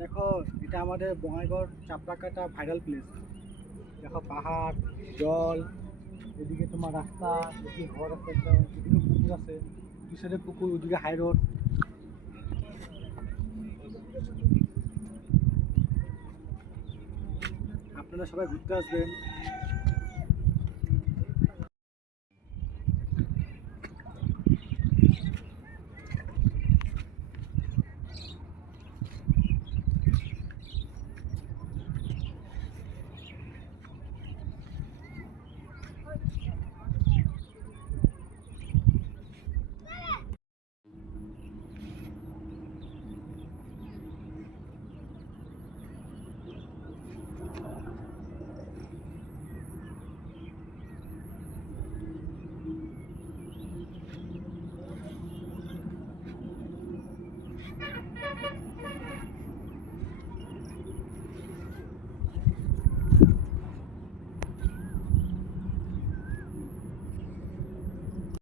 দেখো, এটা আমাদের বঙাইগাঁও চাপড়াকাটা ভাইরাল প্লেস। দেখো পাহাড়, জল, এদিকে তোমার রাস্তা, এদিকে ঘর আছে একটা, এদিকে পুকুর আছে, দুই সাইডে পুকুর, ওদিকে হাই রোড। আপনারা সবাই ঘুরতে আসবেন।